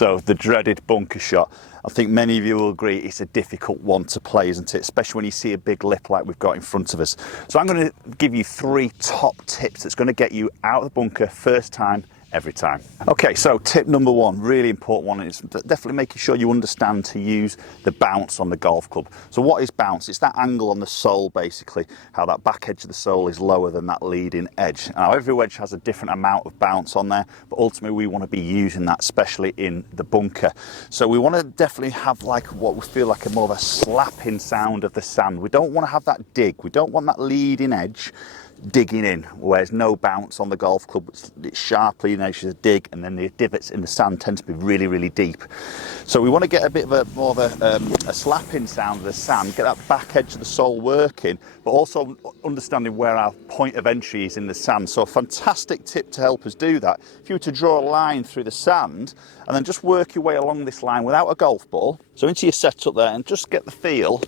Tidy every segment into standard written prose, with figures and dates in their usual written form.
So the dreaded bunker shot. I think many of you will agree it's a difficult one to play, isn't it? Especially when you see a big lip like we've got in front of us. So I'm going to give you 3 top tips that's going to get you out of the bunker first time, every time. Okay, so tip number 1, really important one, is definitely making sure you understand to use the bounce on the golf club. So what is bounce? It's that angle on the sole, basically, how that back edge of the sole is lower than that leading edge. Now, every wedge has a different amount of bounce on there, but ultimately we want to be using that, especially in the bunker. So we want to definitely have like what we feel like a more of a slapping sound of the sand. We don't want to have that dig. We don't want that leading edge digging in, where there's no bounce on the golf club. It's sharply in edge, a dig, and then the divots in the sand tend to be really, really deep. So we want to get a bit of a more of a slapping sound of the sand, get that back edge of the sole working, but also understanding where our point of entry is in the sand. So a fantastic tip to help us do that, if you were to draw a line through the sand and then just work your way along this line without a golf ball, so into your setup there, and just get the feel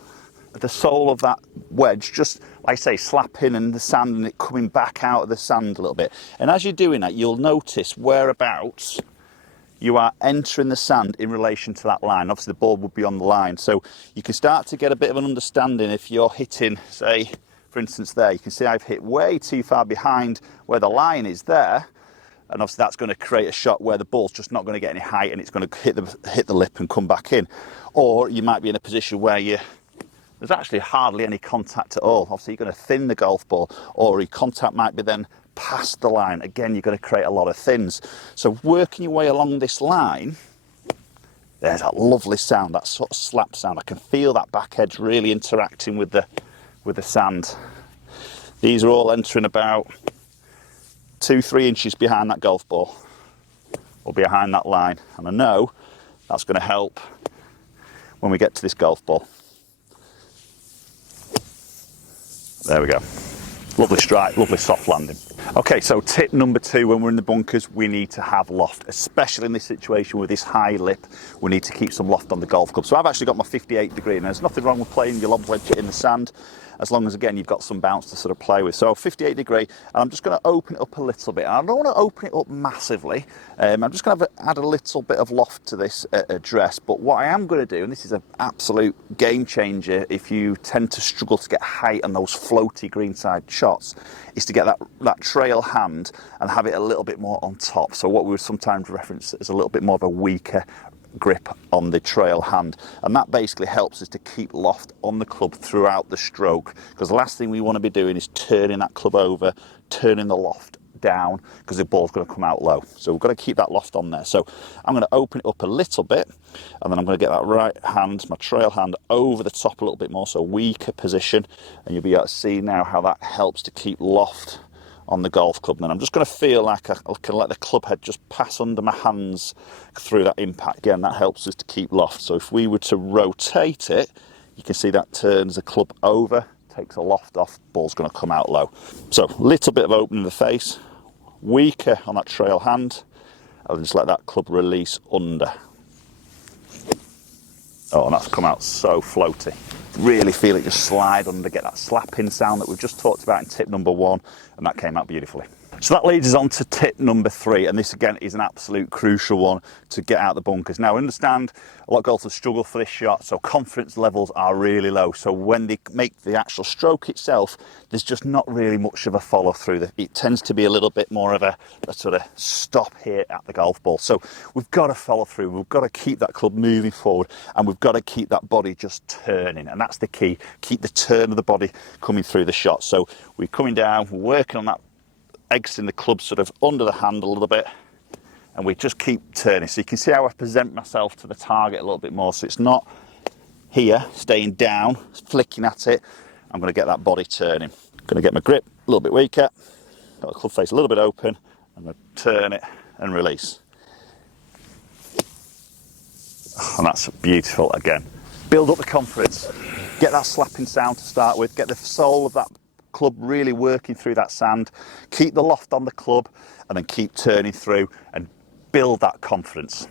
of the sole of that wedge, just like I say, slapping in the sand and it coming back out of the sand a little bit. And as you're doing that, you'll notice whereabouts you are entering the sand in relation to that line. Obviously the ball would be on the line, so you can start to get a bit of an understanding if you're hitting, say for instance there, you can see I've hit way too far behind where the line is there, and obviously that's going to create a shot where the ball's just not going to get any height and it's going to hit the lip and come back in. Or you might be in a position where there's actually hardly any contact at all. Obviously you're going to thin the golf ball, or your contact might be then past the line. Again, you're going to create a lot of thins. So working your way along this line, there's that lovely sound, that sort of slap sound. I can feel that back edge really interacting with the sand. These are all entering about 2-3 inches behind that golf ball, or behind that line. And I know that's going to help when we get to this golf ball. There we go. Lovely strike, lovely soft landing. Okay, so tip number 2, when we're in the bunkers, we need to have loft, especially in this situation with this high lip. We need to keep some loft on the golf club. So I've actually got my 58 degree, and there's nothing wrong with playing your lob wedge in the sand, as long as, again, you've got some bounce to sort of play with. So 58 degree, and I'm just going to open it up a little bit. And I don't want to open it up massively. I'm just going to add a little bit of loft to this address. But what I am going to do, and this is an absolute game changer if you tend to struggle to get height on those floaty greenside shots, is to get that trail hand and have it a little bit more on top. So what we would sometimes reference as a little bit more of a weaker grip on the trail hand, and that basically helps us to keep loft on the club throughout the stroke, because the last thing we want to be doing is turning that club over, turning the loft down, because the ball's going to come out low. So we've got to keep that loft on there. So I'm going to open it up a little bit, and then I'm going to get that right hand, my trail hand, over the top a little bit more, so weaker position, and you'll be able to see now how that helps to keep loft on the golf club. And then I'm just going to feel like I can let the club head just pass under my hands through that impact. Again, that helps us to keep loft. So if we were to rotate it, you can see that turns the club over, takes the loft off, ball's going to come out low. So a little bit of opening of the face, weaker on that trail hand, and just let that club release under. Oh, and that's come out so floaty. Really feel it just slide under, get that slapping sound that we've just talked about in tip number 1, and that came out beautifully. So that leads us on to tip number 3, and this again is an absolute crucial one to get out the bunkers. Now, understand a lot of golfers struggle for this shot, so confidence levels are really low. So when they make the actual stroke itself, there's just not really much of a follow through. It tends to be a little bit more of a sort of stop here at the golf ball. So we've got to follow through. We've got to keep that club moving forward, and we've got to keep that body just turning, and that's the key. Keep the turn of the body coming through the shot. So we're coming down, we're working on that, exiting the club sort of under the hand a little bit, and we just keep turning. So you can see how I present myself to the target a little bit more. So it's not here, staying down, flicking at it. I'm going to get that body turning. I'm going to get my grip a little bit weaker, got the club face a little bit open, I'm going to turn it and release. And that's beautiful again. Build up the confidence. Get that slapping sound to start with, get the sole of that club really working through that sand, keep the loft on the club, and then keep turning through and build that confidence.